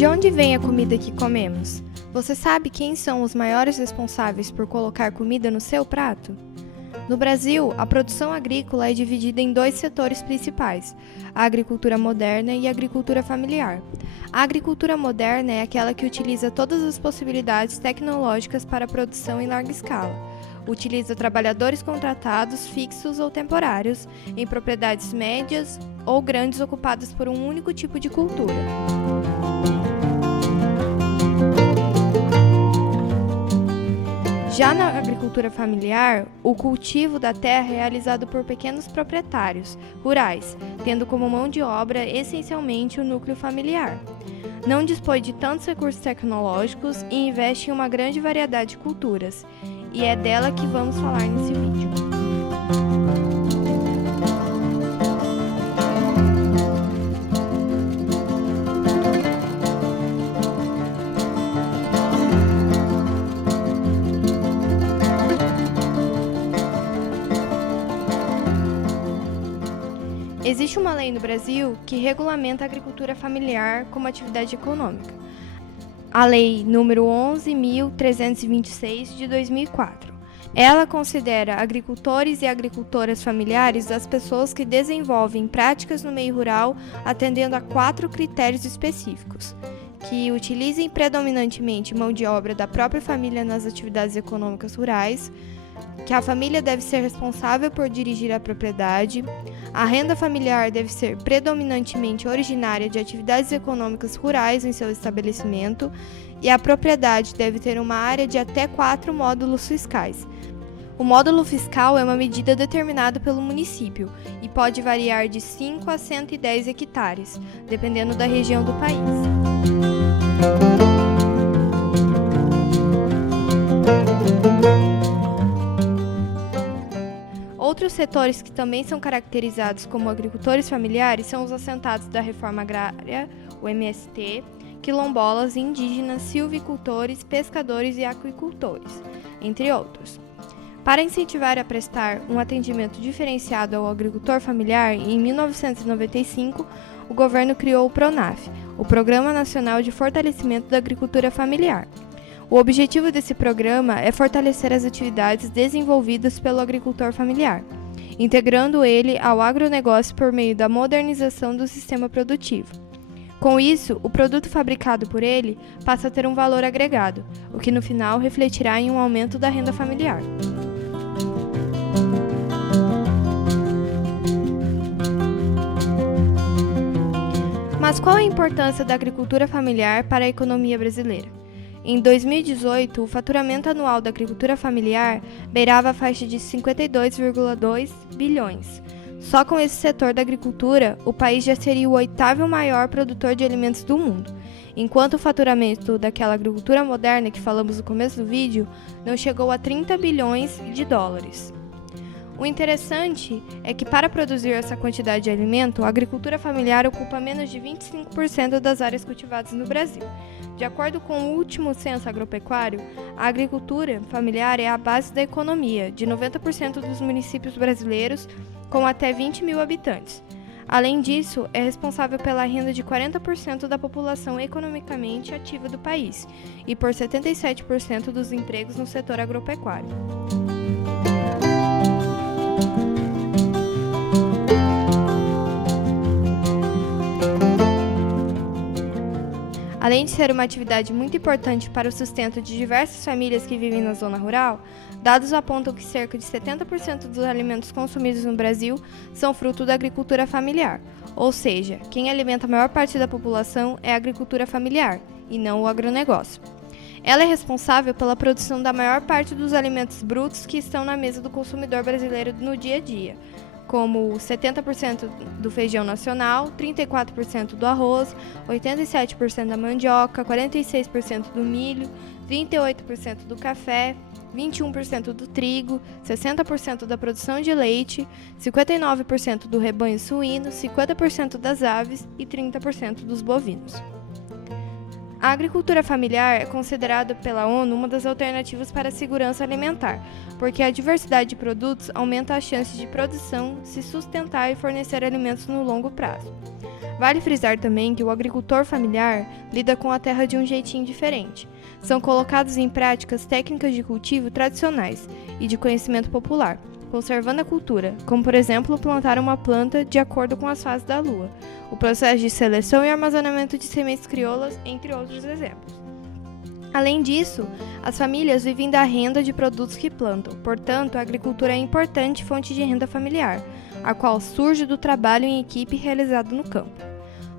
De onde vem a comida que comemos? Você sabe quem são os maiores responsáveis por colocar comida no seu prato? No Brasil, a produção agrícola é dividida em dois setores principais, a agricultura moderna e a agricultura familiar. A agricultura moderna é aquela que utiliza todas as possibilidades tecnológicas para a produção em larga escala. Utiliza trabalhadores contratados, fixos ou temporários, em propriedades médias ou grandes ocupadas por um único tipo de cultura. Já na agricultura familiar, o cultivo da terra é realizado por pequenos proprietários rurais, tendo como mão de obra essencialmente o núcleo familiar. Não dispõe de tantos recursos tecnológicos e investe em uma grande variedade de culturas, e é dela que vamos falar nesse vídeo. Existe uma lei no Brasil que regulamenta a agricultura familiar como atividade econômica. A Lei número 11.326 de 2004. Ela considera agricultores e agricultoras familiares as pessoas que desenvolvem práticas no meio rural atendendo a 4 critérios específicos: que utilizem predominantemente mão de obra da própria família nas atividades econômicas rurais, que a família deve ser responsável por dirigir a propriedade, a renda familiar deve ser predominantemente originária de atividades econômicas rurais em seu estabelecimento e a propriedade deve ter uma área de até 4 módulos fiscais. O módulo fiscal é uma medida determinada pelo município e pode variar de 5 a 110 hectares, dependendo da região do país. Outros setores que também são caracterizados como agricultores familiares são os assentados da Reforma Agrária, o MST, quilombolas, indígenas, silvicultores, pescadores e aquicultores, entre outros. Para incentivar a prestar um atendimento diferenciado ao agricultor familiar, em 1995, o governo criou o PRONAF, o Programa Nacional de Fortalecimento da Agricultura Familiar. O objetivo desse programa é fortalecer as atividades desenvolvidas pelo agricultor familiar, integrando ele ao agronegócio por meio da modernização do sistema produtivo. Com isso, o produto fabricado por ele passa a ter um valor agregado, o que no final refletirá em um aumento da renda familiar. Mas qual a importância da agricultura familiar para a economia brasileira? Em 2018, o faturamento anual da agricultura familiar beirava a faixa de 52,2 bilhões. Só com esse setor da agricultura, o país já seria o 8º maior produtor de alimentos do mundo, enquanto o faturamento daquela agricultura moderna que falamos no começo do vídeo não chegou a 30 bilhões de dólares. O interessante é que, para produzir essa quantidade de alimento, a agricultura familiar ocupa menos de 25% das áreas cultivadas no Brasil. De acordo com o último censo agropecuário, a agricultura familiar é a base da economia de 90% dos municípios brasileiros com até 20 mil habitantes. Além disso, é responsável pela renda de 40% da população economicamente ativa do país e por 77% dos empregos no setor agropecuário. Além de ser uma atividade muito importante para o sustento de diversas famílias que vivem na zona rural, dados apontam que cerca de 70% dos alimentos consumidos no Brasil são fruto da agricultura familiar, ou seja, quem alimenta a maior parte da população é a agricultura familiar, e não o agronegócio. Ela é responsável pela produção da maior parte dos alimentos brutos que estão na mesa do consumidor brasileiro no dia a dia, como 70% do feijão nacional, 34% do arroz, 87% da mandioca, 46% do milho, 38% do café, 21% do trigo, 60% da produção de leite, 59% do rebanho suíno, 50% das aves e 30% dos bovinos. A agricultura familiar é considerada pela ONU uma das alternativas para a segurança alimentar, porque a diversidade de produtos aumenta as chances de produção, se sustentar e fornecer alimentos no longo prazo. Vale frisar também que o agricultor familiar lida com a terra de um jeitinho diferente. São colocadas em práticas técnicas de cultivo tradicionais e de conhecimento popular, conservando a cultura, como por exemplo plantar uma planta de acordo com as fases da lua, o processo de seleção e armazenamento de sementes crioulas, entre outros exemplos. Além disso, as famílias vivem da renda de produtos que plantam, portanto, a agricultura é importante fonte de renda familiar, a qual surge do trabalho em equipe realizado no campo.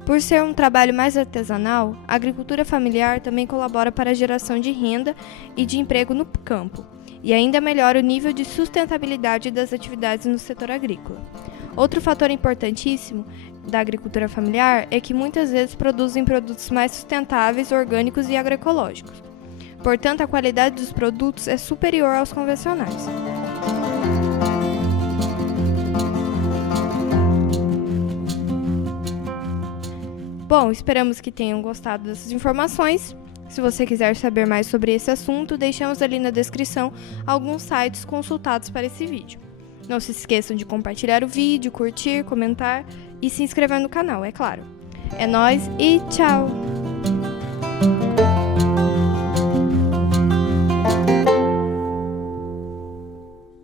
Por ser um trabalho mais artesanal, a agricultura familiar também colabora para a geração de renda e de emprego no campo, e ainda melhora o nível de sustentabilidade das atividades no setor agrícola. Outro fator importantíssimo da agricultura familiar é que muitas vezes produzem produtos mais sustentáveis, orgânicos e agroecológicos. Portanto, a qualidade dos produtos é superior aos convencionais. Bom, esperamos que tenham gostado dessas informações. Se você quiser saber mais sobre esse assunto, deixamos ali na descrição alguns sites consultados para esse vídeo. Não se esqueçam de compartilhar o vídeo, curtir, comentar e se inscrever no canal, é claro. É nóis e tchau!